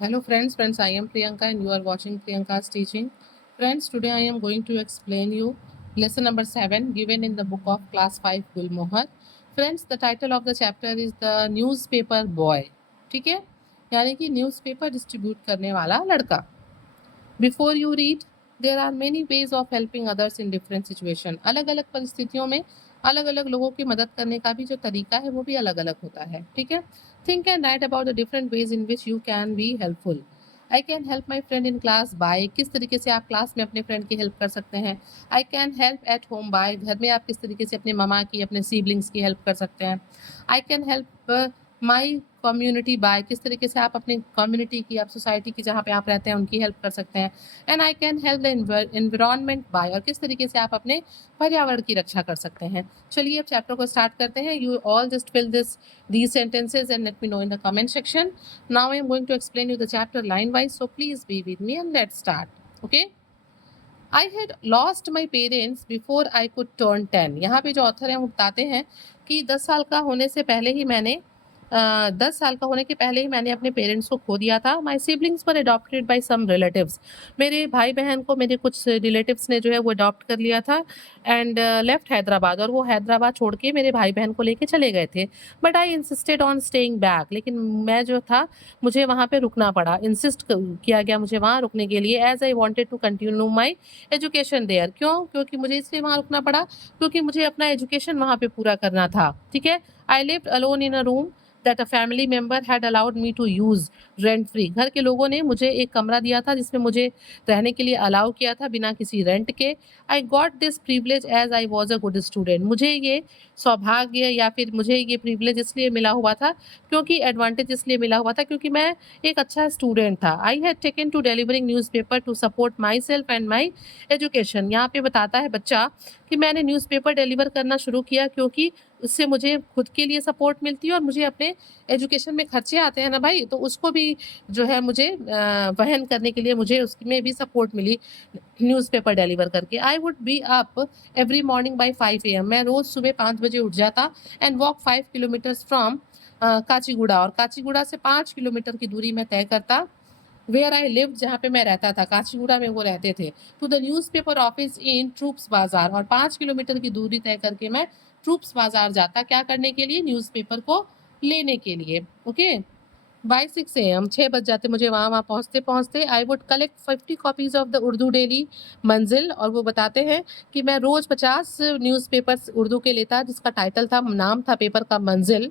Hello friends, I am Priyanka and you are watching Priyanka's teaching. Friends, today I am going to explain you lesson number 7 given in the book of class 5 Gulmohar. Friends, the title of the chapter is the newspaper boy. ठीक है, यानी कि newspaper distribute करने वाला लड़का. Before you read, there are many ways of helping others in different situation. अलग अलग परिस्थितियों में अलग अलग लोगों की मदद करने का भी जो तरीका है वो भी अलग अलग होता है. ठीक है, think and write about the different ways in which you can be helpful. I can help my friend in class by, किस तरीके से आप क्लास में अपने फ्रेंड की हेल्प कर सकते हैं. I can help at home by, घर में आप किस तरीके से अपने ममा की अपने सिबलिंग्स की हेल्प कर सकते हैं. I can help my community bye, किस तरीके से आप अपनी कम्युनिटी की, आप सोसाइटी की जहाँ पे आप रहते हैं उनकी हेल्प कर सकते हैं. And I can help the environment by, और किस तरीके से आप अपने पर्यावरण की रक्षा कर सकते हैं. चलिए अब चैप्टर को स्टार्ट करते हैं. You all just fill these sentences and let me know in the comment section. Now I am going to explain you the chapter line wise, so please be with me and let's start. Okay. I had lost my parents before I could turn 10. यहाँ पे जो author हैं वो बताते हैं कि 10 साल का होने से पहले ही मैंने 10 साल का होने के पहले ही मैंने अपने पेरेंट्स को खो दिया था. My siblings were adopted by some relatives, मेरे भाई बहन को मेरे कुछ रिलेटिव्स ने जो है वो अडॉप्ट कर लिया था. एंड लेफ्ट हैदराबाद, और वो हैदराबाद छोड़ के मेरे भाई बहन को लेके चले गए थे. But I insisted on staying back, लेकिन मैं जो था मुझे वहाँ पे रुकना पड़ा. इंसिस्ट किया गया मुझे वहाँ रुकने के लिए. As I wanted to continue my education there. क्यों? क्योंकि मुझे इसलिए वहाँ रुकना पड़ा क्योंकि मुझे अपना एजुकेशन वहाँ पे पूरा करना था. ठीक है. I lived alone in a room that a family member had allowed me to use rent free. घर के लोगों ने मुझे एक कमरा दिया था जिसमें मुझे रहने के लिए अलाउ किया था बिना किसी रेंट के. I got this privilege as I was a good student. मुझे ये सौभाग्य या फिर मुझे ये प्रिविलेज इसलिए मिला हुआ था, क्योंकि एडवांटेज इसलिए मिला हुआ था क्योंकि मैं एक अच्छा स्टूडेंट था. I had taken to delivering newspaper to support myself and my education. यहाँ पे बताता है बच्चा कि मैंने न्यूज़पेपर डिलीवर करना शुरू किया क्योंकि उससे मुझे खुद के लिए सपोर्ट मिलती है और मुझे अपने एजुकेशन में खर्चे आते हैं ना भाई, तो उसको भी जो है मुझे वहन करने के लिए मुझे उसमें भी सपोर्ट मिली न्यूज़पेपर डिलीवर करके. I would be up every morning by 5 AM. मैं रोज़ सुबह 5 बजे उठ जाता and walk 5 kilometres from Kachiguda, और काचीगुड़ा से 5 किलोमीटर की दूरी मैं तय करता. वेयर आई लिव्ड, जहाँ पे मैं रहता था, काचीगुड़ा में वो रहते थे. To the newspaper office in Troops Bazaar, और 5 किलोमीटर की दूरी तय करके मैं ट्रूप्स बाजार जाता. क्या करने के लिए? न्यूज़पेपर को लेने के लिए. ओके. बाय 6 AM, 6 बज जाते मुझे वहाँ पहुँचते पहुँचते. I would collect 50 copies of the Urdu daily मंजिल, और वो बताते हैं कि मैं रोज़ 50 न्यूज़पेपर्स उर्दू के लेता जिसका टाइटल था, नाम था पेपर का मंजिल.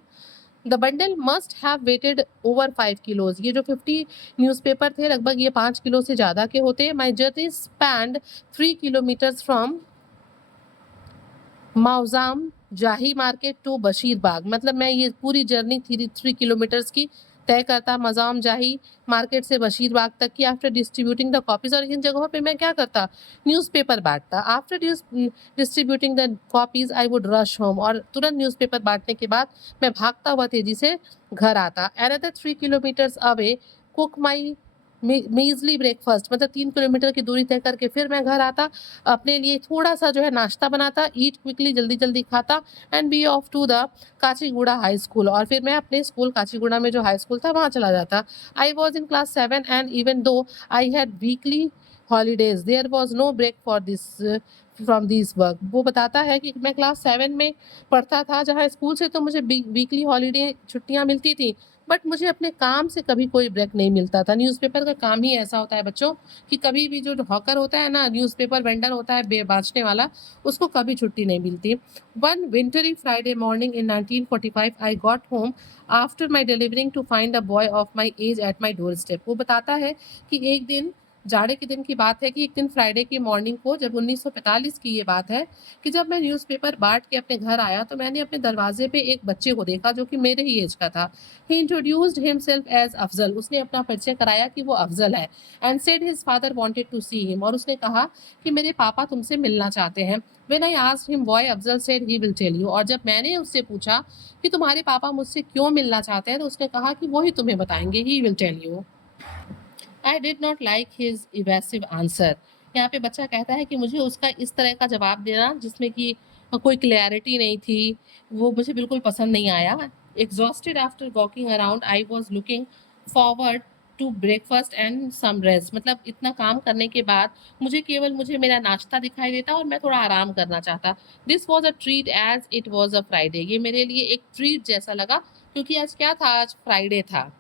The bundle must have waited over 5 kilos. ये जो 50 न्यूज़पेपर थे लगभग ये 5 किलो से ज़्यादा के होते. My journey spanned 3 kilometres from Moazzam Jahi market to Basheerbagh. मतलब मैं ये पूरी जर्नी 3 किलोमीटर्स की तय करता मौजाम जाही मार्केट से बशीरबाग तक की. आफ्टर डिस्ट्रीब्यूटिंग द कॉपीज, और इन जगहों पे मैं क्या करता? न्यूज़पेपर बांटता. After distributing the copies I would rush home, और तुरंत न्यूज़पेपर बांटने के बाद मैं भागता हुआ तेजी से घर आता. अनदर 3 किलोमीटर्स अवे कुक माई मीजली ब्रेकफास्ट, मतलब 3 किलोमीटर की दूरी तय करके फिर मैं घर आता, अपने लिए थोड़ा सा जो है नाश्ता बनाता, ईट क्विकली, जल्दी जल्दी खाता, and be off to the Kachiguda high school, और फिर मैं अपने स्कूल काचीगुड़ा में जो हाई स्कूल था वहाँ चला जाता. I was in class 7 and even though I had weekly holidays there was no break for this from this work. वो बताता है कि मैं क्लास 7 में पढ़ता था जहाँ स्कूल से तो मुझे वीकली हॉलीडे छुट्टियाँ मिलती थी, बट मुझे अपने काम से कभी कोई ब्रेक नहीं मिलता था. न्यूज़पेपर का काम ही ऐसा होता है बच्चों कि कभी भी जो हॉकर होता है ना, न्यूज़पेपर वेंडर होता है बेचने वाला, उसको कभी छुट्टी नहीं मिलती. One wintry Friday morning in 1945 I got home after my delivering to find a boy of my age at my doorstep. वो बताता है कि एक दिन जाड़े के दिन की बात है कि एक दिन फ्राइडे की मॉर्निंग को, जब 1945 की ये बात है, कि जब मैं न्यूज़पेपर बांट के अपने घर आया तो मैंने अपने दरवाजे पे एक बच्चे को देखा जो कि मेरे ही एज का था. He introduced himself as Afzal. उसने अपना परिचय कराया कि वो अफजल है. And said his father wanted to see him, और उसने कहा कि मेरे पापा तुमसे मिलना चाहते हैं. When I asked him why, Afzal said he will tell you. और जब मैंने उससे पूछा कि तुम्हारे पापा मुझसे क्यों मिलना चाहते हैं, तो उसने कहा कि वो ही तुम्हें बताएंगे, he will tell you. I did not like his evasive answer. यहाँ पे बच्चा कहता है कि मुझे उसका इस तरह का जवाब देना जिसमें कि कोई क्लैरिटी नहीं थी, वो मुझे बिल्कुल पसंद नहीं आया. Exhausted after walking around I was looking forward to breakfast and some rest, मतलब इतना काम करने के बाद मुझे मेरा नाश्ता दिखाई देता और मैं थोड़ा आराम करना चाहता। This was a treat as it was a Friday, ये मेरे लिए एक ट्रीट जैसा लगा क्योंकि आज क्या था, आज फ्राइडे था।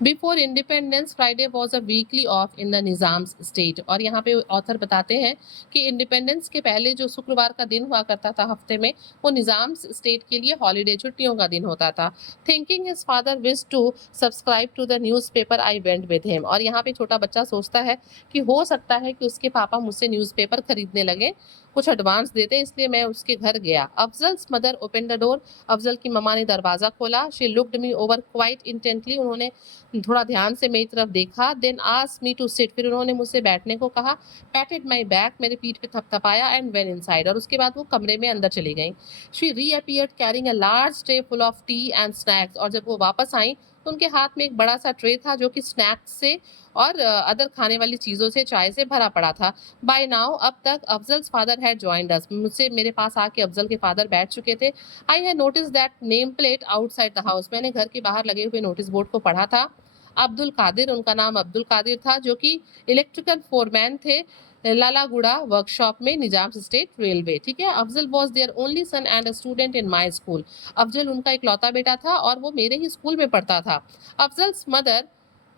Before independence Friday was a weekly off in the Nizam state, और यहाँ पे ऑथर बताते हैं कि इंडिपेंडेंस के पहले जो शुक्रवार का दिन हुआ करता था हफ्ते में, वो निज़ाम स्टेट के लिए हॉलीडे, छुट्टियों का दिन होता था। Thinking his father wish to subscribe to the newspaper I went with him, और यहाँ पे छोटा बच्चा सोचता है कि हो सकता है कि उसके पापा मुझसे न्यूज़पेपर खरीदने लगे, कुछ एडवांस देते, इसलिए मैं उसके घर गया। Afzal's mother open the door, Afzal की मम्मा ने दरवाज़ा खोला। She looked me over quite intently, उन्होंने थोड़ा ध्यान से मेरी तरफ देखा। Then asked me to sit, फिर उन्होंने मुझसे बैठने को कहा। पैटेड माई बैक, मेरे पीठ पे थपथपाया एंड वेंट इनसाइड, और उसके बाद वो कमरे में अंदर चली गई। She reappeared carrying a large tray full of tea and snacks, और जब वो वापस आई तो उनके हाथ में एक बड़ा सा ट्रे था जो कि स्नैक्स से और अदर खाने वाली चीज़ों से, चाय से भरा पड़ा था। बाय नाउ, अब तक अफजल्स फादर हैड जॉइंड अस, मुझसे मेरे पास आके अफजल के फादर बैठ चुके थे। I had notice that name plate outside the house, मैंने घर के बाहर लगे हुए नोटिस बोर्ड को पढ़ा था। अब्दुल कादिर, उनका नाम अब्दुल कादिर था, जो कि इलेक्ट्रिकल फोरमैन थे लालागुड़ा वर्कशॉप में, निजाम स्टेट रेलवे। ठीक है। Afzal was their only son and a student in my school, Afzal उनका इकलौता बेटा था और वो मेरे ही स्कूल में पढ़ता था। Afzal's mother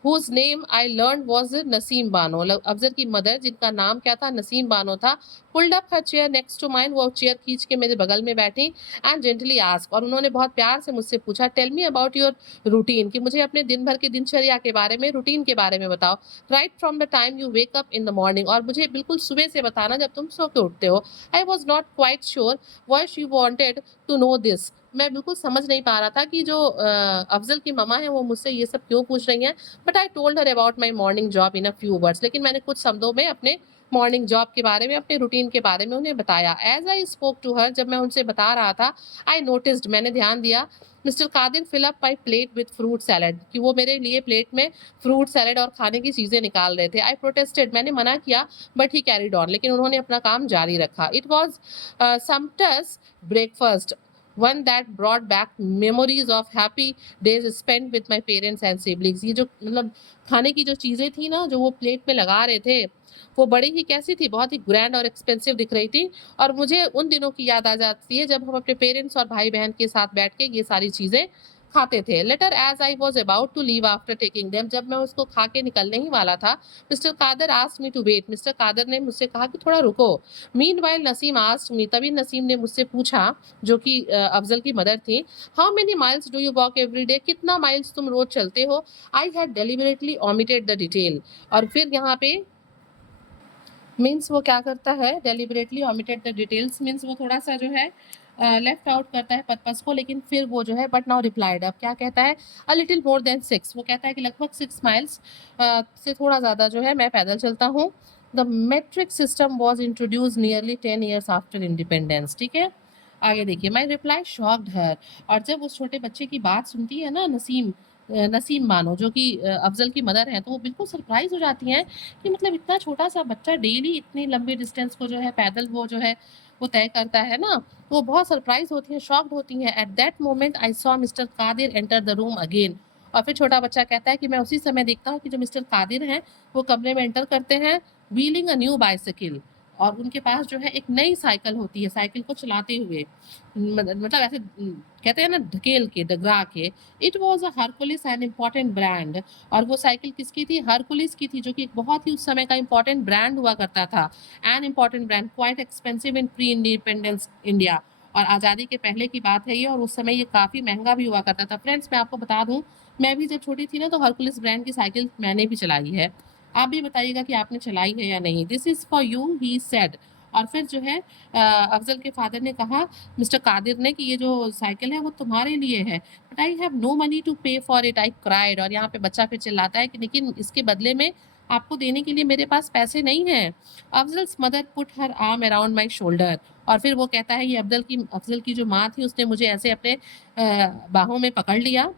whose name I learned was Nasim Bano, Afzal की मदर जिनका नाम क्या था, नसीम बानो था। Pulled up her chair next to mine, वो चेयर खींच के मेरे बगल में बैठी। एंड जेंटली आस्क, और उन्होंने बहुत प्यार से मुझसे पूछा, tell me about your routine, कि मुझे अपने दिन भर की दिनचर्या के बारे में, रूटीन के बारे में बताओ। Right from the time you wake up in the morning, और मुझे बिल्कुल सुबह से बताना जब तुम सो के उठते हो। I was not quite sure why she wanted to know this, मैं बिल्कुल समझ नहीं पा रहा था कि जो अफजल की ममा है वो मुझसे ये सब क्यों पूछ रही हैं। But I told her about my morning job in a few words, लेकिन मैंने कुछ शब्दों में अपने मॉर्निंग जॉब के बारे में, अपने रूटीन के बारे में उन्हें बताया। As I spoke to her, जब मैं उनसे बता रहा था, आई नोटिस्ड, मैंने ध्यान दिया, mister Kadir fill up my plate with fruit salad, कि वो मेरे लिए प्लेट में फ्रूट सैलड और खाने की चीज़ें निकाल रहे थे। आई प्रोटेस्टेड, मैंने मना किया, बट ही कैरीड ऑन, लेकिन उन्होंने अपना काम जारी रखा। It was sumptuous breakfast, one that brought back memories of happy days spent with my parents and siblings। ये जो मतलब खाने की जो चीज़ें थी ना, जो वो प्लेट में लगा रहे थे, वो बड़ी ही कैसी थी, बहुत ही ग्रैंड और एक्सपेंसिव दिख रही थी, और मुझे उन दिनों की याद आ जाती है जब हम अपने पेरेंट्स और भाई बहन के साथ बैठ के ये सारी चीज़ें खाते थे। Later as I was about to leave after taking them, जब मैं उसको खा के निकलने ही वाला था, mister Kadar asked me to wait, mister Kadar ने मुझसे कहा कि थोड़ा रुको। मीनवाइल नसीम आस्क्ड मी, तभी नसीम ने मुझसे पूछा, जो कि अफजल की मदर थी, how many miles do you walk every day, कितना माइल्स तुम रोज चलते हो। I had deliberately omitted the detail, और फिर यहाँ पे मीन्स वो क्या करता है, deliberately omitted the details means वो थोड़ा सा जो है लेफ्ट आउट करता है पर्पस को, लेकिन फिर वो जो है बट नाउ रिप्लाइड, अब क्या कहता है, अ लिटिल मोर देन 6, वो कहता है कि लगभग 6 माइल्स से थोड़ा ज़्यादा जो है मैं पैदल चलता हूँ। The metric system was introduce nearly 10 years after independence. ठीक है, आगे देखिए, माई रिप्लाई शॉक्ड हर, और जब उस छोटे बच्चे की बात सुनती है ना नसीम बानो, जो कि अफजल की मदर हैं, तो वो बिल्कुल सरप्राइज हो जाती हैं कि मतलब इतना छोटा सा बच्चा डेली इतनी लंबी डिस्टेंस को जो है पैदल वो जो है वो तय करता है ना, तो वो बहुत सरप्राइज होती हैं, शॉक्ड होती हैं। At that moment I saw mister Kadir enter the room again, और फिर छोटा बच्चा कहता है कि मैं उसी समय देखता हूँ कि जो मिस्टर कादिर हैं वो कमरे में एंटर करते हैं, व्हीलिंग अ न्यू बाइसिकल, और उनके पास जो है एक नई साइकिल होती है, साइकिल को चलाते हुए, मतलब ऐसे कहते हैं ना ढकेल के, डगरा के। It was a Hercules an important brand, और वो साइकिल किसकी थी, हरकुलिस की थी, जो कि एक बहुत ही उस समय का इंपॉर्टेंट ब्रांड हुआ करता था। An important brand, quite expensive in pre independence India, और आज़ादी के पहले की बात है ये, और उस समय ये काफ़ी महंगा भी हुआ करता था। फ्रेंड्स, मैं आपको बता दूं, मैं भी जब छोटी थी ना, तो हरकुलिस ब्रांड की साइकिल मैंने भी चलाई है। आप भी बताइएगा कि आपने चलाई है या नहीं। This is for you he said, और फिर जो है अफजल के फादर ने कहा मिस्टर कादिर ने कि ये जो साइकिल है वो तुम्हारे लिए है, but I have no money to pay for it, I cried, और यहाँ पे बच्चा फिर चिल्लाता है कि लेकिन इसके बदले में आपको देने के लिए मेरे पास पैसे नहीं हैं। Afzal's mother put her arm around my shoulder, और फिर वो कहता है ये अफजल की जो माँ थी उसने मुझे ऐसे अपने बाहों में पकड़ लिया,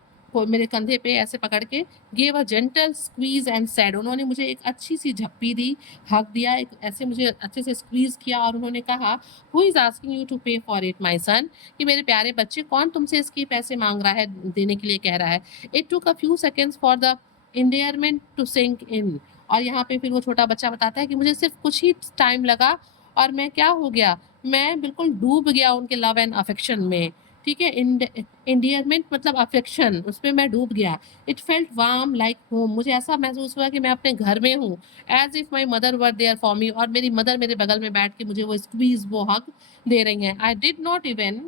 मेरे कंधे पे ऐसे पकड़ के, gave a gentle squeeze and said, उन्होंने मुझे एक अच्छी सी झप्पी दी, हक दिया, एक ऐसे मुझे अच्छे से स्क्वीज किया, और उन्होंने कहा, who is asking you to pay for it my son, कि मेरे प्यारे बच्चे कौन तुमसे इसके पैसे मांग रहा है, देने के लिए कह रहा है। It took a few seconds for the endearment to sink in। और यहाँ पे फिर वो छोटा बच्चा बताता है कि मुझे सिर्फ कुछ ही टाइम लगा और मैं क्या हो गया, मैं बिल्कुल डूब गया उनके लव एंड अफेक्शन में। ठीक है, इंडियरमेंट मतलब अफेक्शन, उसमें मैं डूब गया। It felt warm like home, मुझे ऐसा महसूस हुआ कि मैं अपने घर में हूँ। As if my mother were there for me, और मेरी मदर मेरे बगल में बैठ के मुझे वो स्क्वीज, वो हक दे रही हैं। आई did not even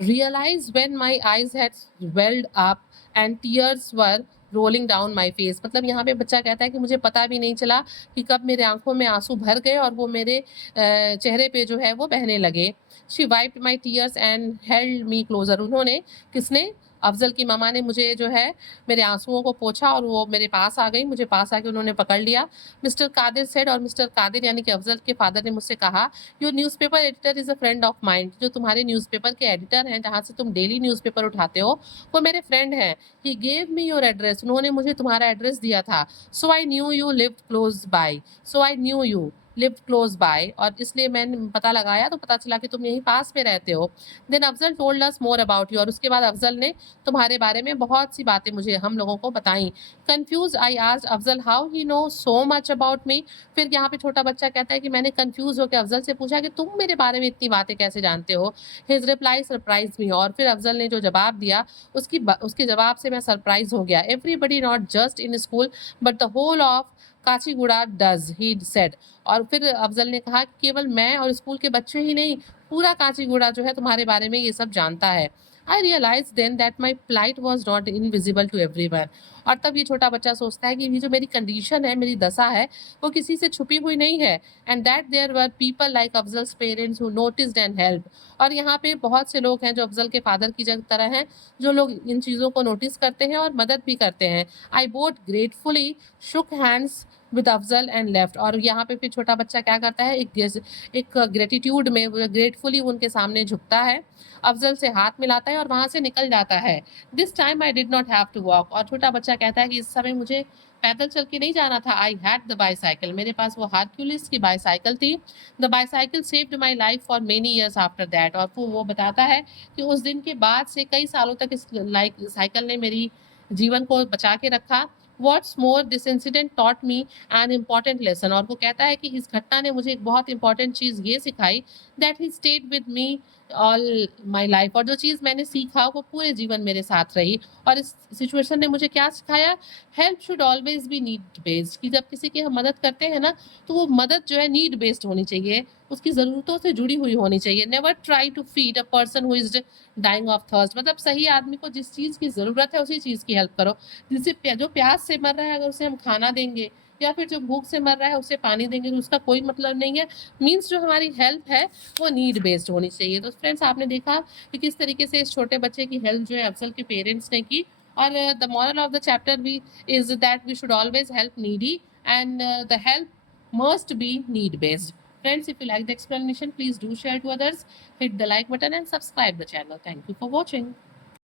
realized when my eyes had welled up and tears were rolling down my face. मतलब यहाँ पे बच्चा कहता है कि मुझे पता भी नहीं चला कि कब मेरे आंखों में आंसू भर गए और वो मेरे चेहरे पे जो है वो बहने लगे। She wiped my tears and held me closer, उन्होंने, किसने, अफजल की मामा ने मुझे जो है मेरे आंसुओं को पोंछा और वो मेरे पास आ गई, मुझे पास आके उन्होंने पकड़ लिया। मिस्टर कादिर सेड, और मिस्टर कादिर यानी कि अफजल के फादर ने मुझसे कहा, your newspaper editor is a friend of mind, जो तुम्हारे न्यूज़पेपर के एडिटर हैं जहाँ से तुम डेली न्यूज़पेपर उठाते हो, वो मेरे फ्रेंड हैं। He gave me your address, उन्होंने मुझे तुम्हारा एड्रेस दिया था। So I knew you lived close by, so I knew you lived close by, और इसलिए मैंने पता लगाया तो पता चला कि तुम यहीं पास में रहते हो। Then Afzal told us more about you, और उसके बाद अफजल ने तुम्हारे बारे में बहुत सी बातें मुझे, हम लोगों को बताई। Confused I asked Afzal how he know so much about me, फिर यहाँ पे छोटा बच्चा कहता है कि मैंने कंफ्यूज होकर अफजल से पूछा कि तुम मेरे बारे में इतनी बातें कैसे जानते हो। हिज रिप्लाई सरप्राइज मी, और फिर अफजल ने जो जवाब दिया उसके जवाब से मैं सरप्राइज हो गया। Everybody not just in school but the whole of Kachiguda does, he said, और फिर अफजल ने कहा कि केवल मैं और स्कूल के बच्चे ही नहीं, पूरा काचीगुड़ा जो है तुम्हारे बारे में ये सब जानता है। I realise then that my plight was not invisible to everyone, और तब ये छोटा बच्चा सोचता है कि ये जो मेरी कंडीशन है, मेरी दशा है, वो किसी से छुपी हुई नहीं है। And that there were people like Afzal's parents who noticed and help, और यहाँ पे बहुत से लोग हैं जो अफजल के फादर की तरह हैं, जो लोग इन चीज़ों को नोटिस करते हैं और मदद भी करते हैं। I bowed gratefully shook hands with Afzal and left, और यहाँ पे फिर छोटा बच्चा क्या करता है, एक ग्रेटिट्यूड में ग्रेटफुली उनके सामने झुकता है, अफजल से हाथ मिलाता है और वहाँ से निकल जाता है। This time I did not have to walk, और छोटा बच्चा कहता है कि इस समय मुझे पैदल चल के नहीं जाना था। आई हैड द बाईसाइकिल, मेरे पास वो हार्क्यूलिस की बाईसाइकिल थी। The bicycle saved my life for many years after that, और वो बताता है कि उस दिन के बाद से कई सालों तक इस साइकिल ने मेरी जीवन को बचा के रखा। What's more, this incident taught me an important lesson, और वो कहता है कि इस घटना ने मुझे एक बहुत इंपॉर्टेंट चीज़ ये सिखाई, that he stayed with me all my life, और जो चीज़ मैंने सीखा वो पूरे जीवन मेरे साथ रही। और इस सिचुएशन ने मुझे क्या सिखाया, help should always be need based, कि जब किसी की हम मदद करते हैं ना, तो वो मदद जो है नीड बेस्ड होनी चाहिए, उसकी ज़रूरतों से जुड़ी हुई होनी चाहिए। Never try to feed a person who is dying of thirst, मतलब सही आदमी को जिस चीज़ की ज़रूरत है उसी चीज़ की हेल्प करो। जिसे जो प्यास से मर रहा है, अगर उसे हम खाना देंगे, या फिर जो भूख से मर रहा है उसे पानी देंगे, तो उसका कोई मतलब नहीं है। मीन्स जो हमारी हेल्प है वो नीड बेस्ड होनी चाहिए। तो फ्रेंड्स, आपने देखा कि किस तरीके से इस छोटे बच्चे की हेल्प जो है अफजल के पेरेंट्स ने की। और the moral of the chapter भी is that we should always help needy, and the help must be need based. Friends, if you like the explanation, please do share to others, hit the like button and subscribe the channel. Thank you for watching.